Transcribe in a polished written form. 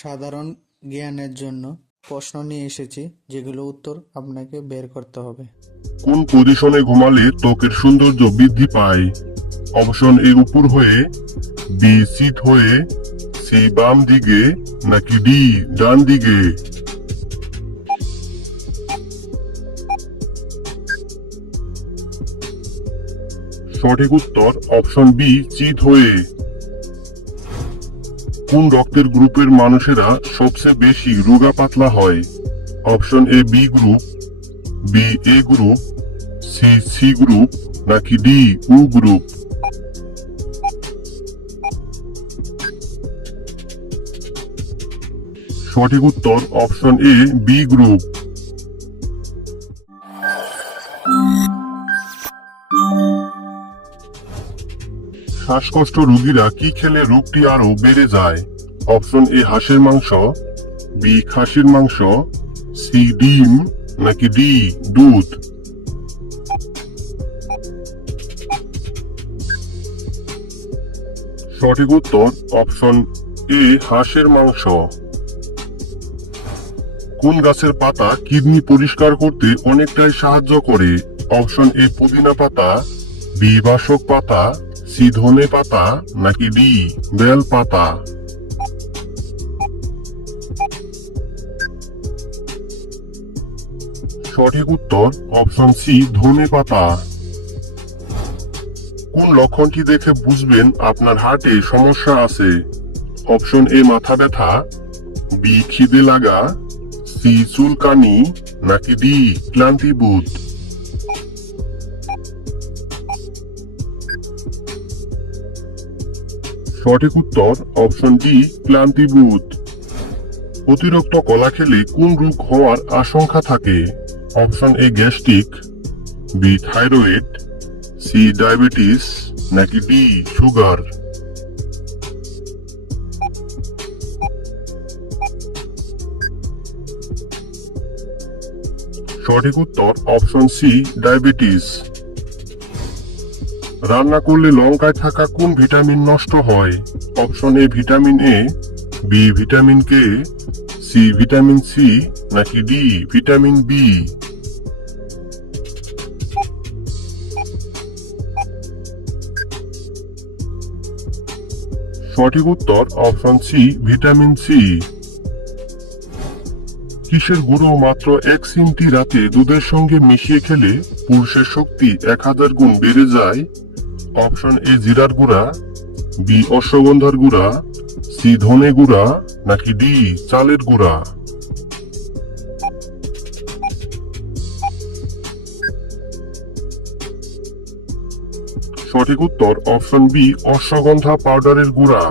সাধারণ জ্ঞানের জন্য প্রশ্ন নিয়ে এসেছি, যেগুলো উত্তর আপনাকে বের করতে হবে। কোন পজিশনে ঘুমালে ত্বকের সৌন্দর্য বৃদ্ধি পায়? অপশন এ উপর হয়ে, বি সিট হয়ে, সি বাম দিকে, নাকি ডি ডান দিকে? সঠিক উত্তর অপশন বি চিত হয়ে। কোন রক্তের গ্রুপের মানুষেরা সবচেয়ে বেশি রোগা পাতলা হয়? Option A B group, B A group, C C group, নাকি ডি ও গ্রুপ? সঠিক উত্তর অপশন এ বি গ্রুপ। শ্বাসকষ্ট রোগীরা কি খেলে রোগটি আরো বেড়ে যায়? অপশন এ হাঁসের মাংস, বি খাসির মাংস, সি ডিম, নাকি ডি দুধ? সঠিক উত্তর অপশন এ হাঁসের মাংস। কোন গাছের পাতা কিডনি পরিষ্কার করতে অনেকটাই সাহায্য করে? অপশন এ পুদিনা পাতা, বি বাসক পাতা, সি ধনে পাতা, নাকি ডি বেল পাতা? সঠিক উত্তর অপশন সি ধনে পাতা। কোন লক্ষণটি দেখে বুঝবেন আপনার হার্টে সমস্যা আছে? অপশন এ মাথা ব্যথা, বি খিদে লাগা, সি চুলকানি, নাকি ডি ক্লান্তিবোধ? সঠিক উত্তর অপশন ডি ক্লান্তিবোধ। অতিরিক্ত কলা খেলে কোন রোগ হওয়ার আশঙ্কা থাকে? Option A gastric, B thyroid, C diabetes, নাকি ডি সুগার? সঠিক উত্তর অপশন সি ডায়াবেটিস। রান্না করলে লঙ্কায় থাকা কোন ভিটামিন নষ্ট হয়? Option A vitamin A, B vitamin K, C vitamin C, নাকি ডি ভিটামিন বি? সঠিক উত্তর অপশন সি ভিটামিন সি। কিসের গুঁড়ো মাত্র 1 চিমটি রাতে দুধের সঙ্গে মিশিয়ে খেলে পুরুষের শক্তি 1000 গুণ বেড়ে যায়? অপশন এ জিরার গুঁড়া, বি অশ্বগন্ধার গুঁড়া, সি ধনে গুঁড়া, নাকি ডি চালের গুঁড়া? সঠিক উত্তর অপশন বি অশ্বগন্ধা পাউডারের গুঁড়া।